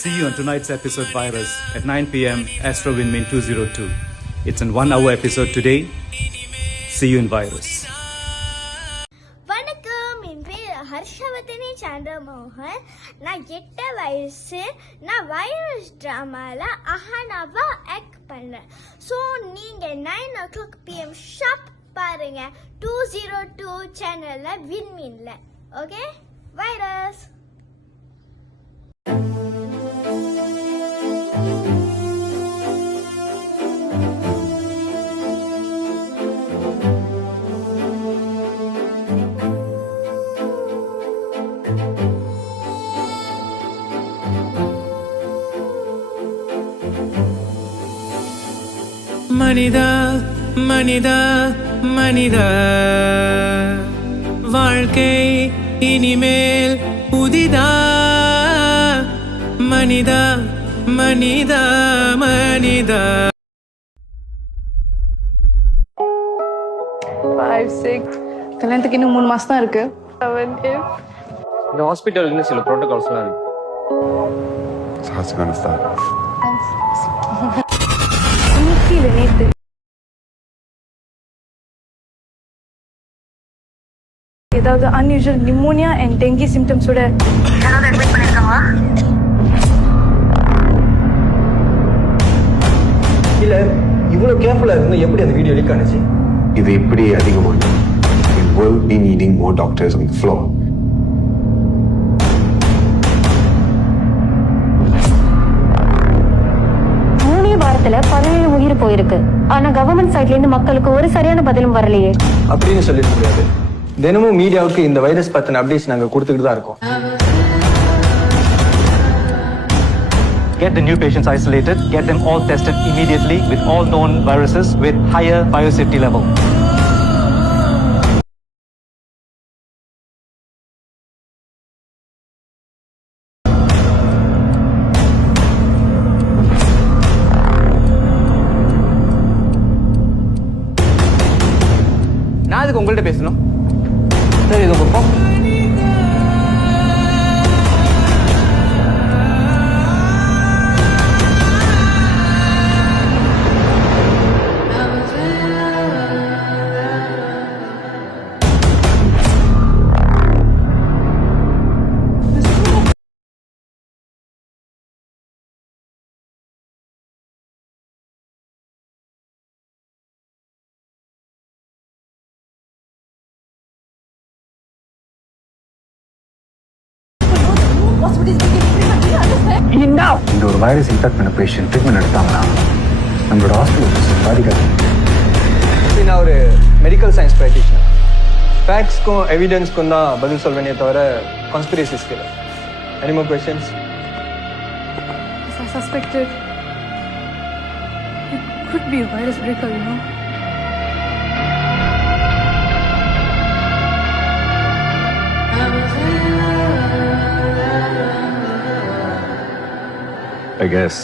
See you on tonight's episode Virus at 9 p.m. ASTRO Vinmeen 202. It's an 1-hour episode today. See you in Virus. வணக்கம், என் பேர் ஹர்ஷவர்தனி சந்திரமோகன். நான் 8 வயசு. நான் virus ட்ராமாவில் அஹானாவா act பண்ணுறேன். ஸோ நீங்கள் 9 o'clock PM ஷாப் பாருங்க 202 சேனலில் விண்மீனில். Okay, virus. மனிதா மனிதா மனிதா, வாழ்க்கை இனிமேல் புதிதா. மனிதா மனிதா மனிதா. 5, 6 கல்யாணத்துக்கு இன்னும் 3 மாசம் தான் இருக்கு. 7, 8 இந்த ஹாஸ்பிட்டல் இன்னும் சில ப்ரோட்டோகால்ஸ்லாம் இருக்கு. How's it gonna start? நேத்து ஏதாவது அன்யூஷுவல் நிமோனியா அண்ட் டெங்கி சிம்டம்ஸோட அட்மிட் பண்ணிருக்காங்களா? இல்ல இவ்வளவு கேர்ஃபுல்லா இருந்தா எப்படி அந்த வீடியோ லீக் ஆனுச்சு? இது இப்படி அதிகமாகும். We will be needing more doctors on the floor. வாரத்துல 17 உயிர் போயிருக்கு. ஆனா கவர்மெண்ட் சைட்ல இருந்து மக்களுக்கு ஒரு சரியான பதிலும் வரலையே அப்படின்னு சொல்லிட முடியாது. தினமும் மீடியாவுக்கு இந்த வைரஸ் பத்தின அப்டேட்ஸ் நாங்க கொடுத்துக்கிட்டு தான் இருக்கோம். Get the new patients isolated. Get them all tested immediately with all known viruses with higher biosafety level. நான் அதுக்கு உங்கள்கிட்ட பேசணும். சரி, இது பார்ப்போம். இந்த ஒரு வைரஸ் இன்ஃபெக்ட் பண்ண பேஷண்ட் ட்ரீட்மெண்ட் எடுத்தாங்கன்னா நம்மளோட ஹாஸ்பிட்டல் பாதிக்காது. நான் ஒரு மெடிக்கல் சயின்ஸ் ப்ராக்டிஷனர். ஃபேக்ட்ஸ்க்கும் எவிடன்ஸ்க்கும் தான் பதில் சொல்வேனே தவிர கான்ஸ்பிரசிஸ்க்கு இல்லை. Any more questions? I suspected it could be a virus breaker, you know. I guess